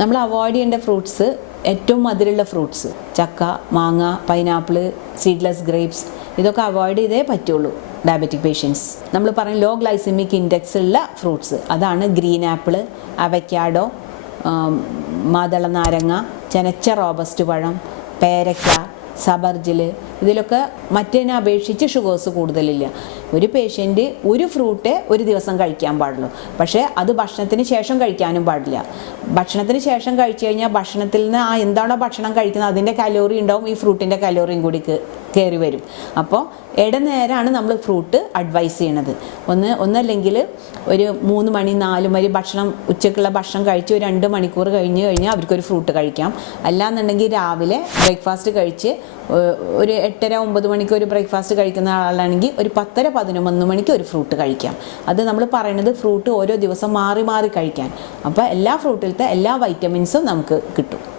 നമ്മൾ അവോയ്ഡ് ചെയ്യേണ്ട ഫ്രൂട്ട്സ് ഏറ്റവും മധുരമുള്ള ഫ്രൂട്ട്സ് ചക്ക മാങ്ങ പൈനാപ്പിൾ സീഡ്ലെസ് ഗ്രേപ്സ് ഇതൊക്കെ അവോയ്ഡ് ചെയ്തേ പറ്റുള്ളൂ ഡയബറ്റിക് പേഷ്യൻസ് നമ്മൾ പറയും ലോ ഗ്ലൈസിമിക് ഇൻഡെക്സ് ഉള്ള ഫ്രൂട്ട്സ് അതാണ് ഗ്രീൻ ആപ്പിൾ അവക്കാഡോ മാതള നാരങ്ങ ചെനച്ച റോബസ്റ്റ് പഴം പേരക്ക സബർജിൽ ഇതിലൊക്കെ മറ്റേനെ അപേക്ഷിച്ച് ഷുഗേഴ്സ് കൂടുതലില്ല. ഒരു പേഷ്യന്റ് ഒരു ഫ്രൂട്ട് ഒരു ദിവസം കഴിക്കാൻ പാടുള്ളൂ. പക്ഷേ അത് ഭക്ഷണത്തിന് ശേഷം കഴിക്കാനും പാടില്ല. ഭക്ഷണത്തിന് ശേഷം കഴിച്ചു കഴിഞ്ഞാൽ ഭക്ഷണത്തിൽ നിന്ന് ആ എന്താണോ ഭക്ഷണം കഴിക്കുന്നത് അതിന്റെ കലോറി ഉണ്ടാവും ഈ ഫ്രൂട്ടിന്റെ കലോറിയും കൂടി കയറി വരും. അപ്പോൾ ഇടനേരമാണ് നമ്മൾ ഫ്രൂട്ട് അഡ്വൈസ് ചെയ്യണത്. ഒന്ന് ഒന്നല്ലെങ്കിൽ ഒരു മൂന്ന് മണി നാല് മണി ഭക്ഷണം ഉച്ചക്കുള്ള ഭക്ഷണം കഴിച്ച് ഒരു രണ്ട് മണിക്കൂർ കഴിഞ്ഞ് കഴിഞ്ഞാൽ അവർക്കൊരു ഫ്രൂട്ട് കഴിക്കാം. അല്ലാന്നുണ്ടെങ്കിൽ രാവിലെ ബ്രേക്ക്ഫാസ്റ്റ് കഴിച്ച് ഒരു എട്ടര ഒമ്പത് മണിക്ക് ഒരു ബ്രേക്ക്ഫാസ്റ്റ് കഴിക്കുന്ന ആളാണെങ്കിൽ ഒരു പത്തര പതിനൊന്ന് മണിക്ക് ഒരു ഫ്രൂട്ട് കഴിക്കാം. അത് നമ്മൾ പറയുന്നത് ഫ്രൂട്ട് ഓരോ ദിവസം മാറി മാറി കഴിക്കാൻ. അപ്പോൾ എല്ലാ ഫ്രൂട്ടിലത്തെ എല്ലാ വൈറ്റമിൻസും നമുക്ക് കിട്ടും.